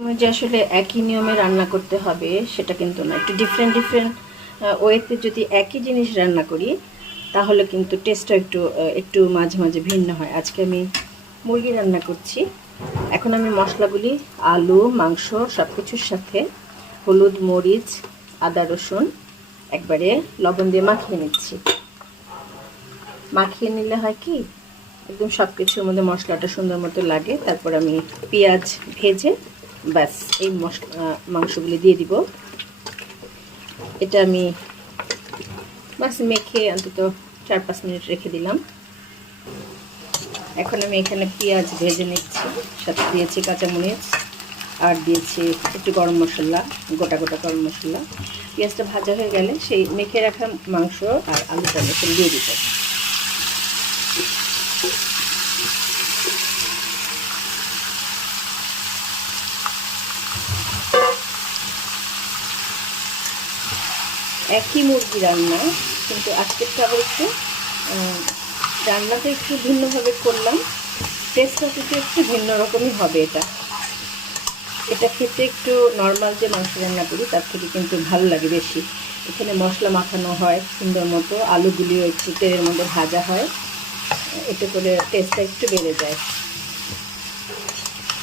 যে আসলে একই নিয়মে রান্না করতে হবে সেটা কিন্তু না, একটু ডিফারেন্ট ডিফারেন্ট ওয়েতে যদি একই জিনিস রান্না করি তাহলে কিন্তু টেস্টটা একটু মাঝে মাঝে ভিন্ন হয়। আজকে আমি মুরগি রান্না করছি। এখন আমি মশলাগুলি আলু মাংস সব কিছুর সাথে হলুদ মরিচ আদা রসুন একবারে লবণ দিয়ে মাখিয়ে নিচ্ছি। মাখিয়ে নিলে হয় কি একদম সব কিছুর মধ্যে মশলাটা সুন্দর মতো লাগে। তারপর আমি পেঁয়াজ ভেজে ব্যাস এই মাংসগুলি দিয়ে দিব। এটা আমি ব্যাস মেখে অন্তত 4-5 মিনিট রেখে দিলাম। এখন আমি এখানে পেঁয়াজ ভেজে নিচ্ছি, সাথে দিয়েছি কাঁচামরিচ আর দিয়েছি একটু গরম মশলা, গোটা গোটা গরম মশলা। পেঁয়াজটা ভাজা হয়ে গেলে সেই মেখে রাখা মাংস আর আলুটা মেখে দিয়ে দিতে। একই মুরগি রান্না, কিন্তু আজকেরটা আবার একটু রান্নাটা একটু ভিন্নভাবে করলাম। টেস্টটা কিন্তু একটু ভিন্ন রকমই হবে। এটা খেতে একটু নর্মাল যে মাংস রান্না করি তার থেকে কিন্তু ভালো লাগে বেশি। এখানে মশলা মাখানো হয় সুন্দর মতো, আলুগুলিও একটু তেলের মধ্যে ভাজা হয়, এতে করে টেস্টটা একটু বেড়ে যায়।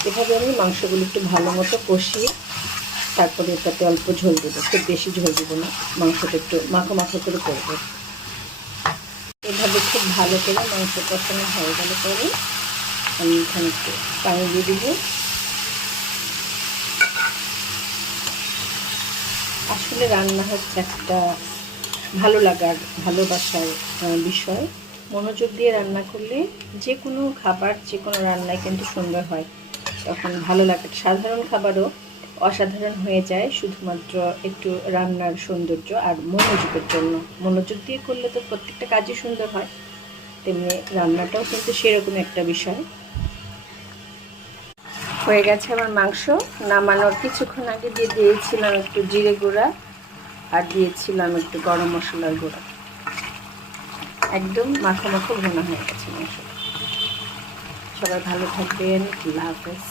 এভাবে আমি মাংসগুলো একটু ভালো মতো কষিয়ে তারপরে এটাতে অল্প ঝোল দেবো, খুব বেশি ঝোল দেবো না, মাংসটা একটু মাখো মাখো করে করবো। এভাবে খুব ভালো করে মাংস কষানো হয়ে গেলে পরে আমি এখানে একটু পানি দিয়ে দেবো। আসলে রান্না হচ্ছে একটা ভালো লাগার ভালোবাসার বিষয়। মনোযোগ দিয়ে রান্না করলে যে কোনো খাবার যে কোনো রান্নায় কিন্তু সুন্দর হয়, তখন ভালো লাগে। সাধারণ খাবারও অসাধারণ হয়ে যায় শুধুমাত্র একটু রান্নার সৌন্দর্য আর মনোযোগের জন্য। মনোযোগ দিয়ে করলে তো প্রত্যেকটা কাজই সুন্দর হয়, তেমনি রান্নাটাও কিন্তু সেরকম একটা বিষয়। হয়ে গেছে আমার মাংস। নামানোর কিছুক্ষণ আগে দিয়ে দিয়েছিলাম একটু জিরে গুঁড়া আর দিয়েছিলাম একটু গরম মশলার গুঁড়া। একদম মাখো মাখো ভুনা হয়ে গেছে মাংস। সবাই ভালো থাকবেন, আল্লাহ হাফেজ।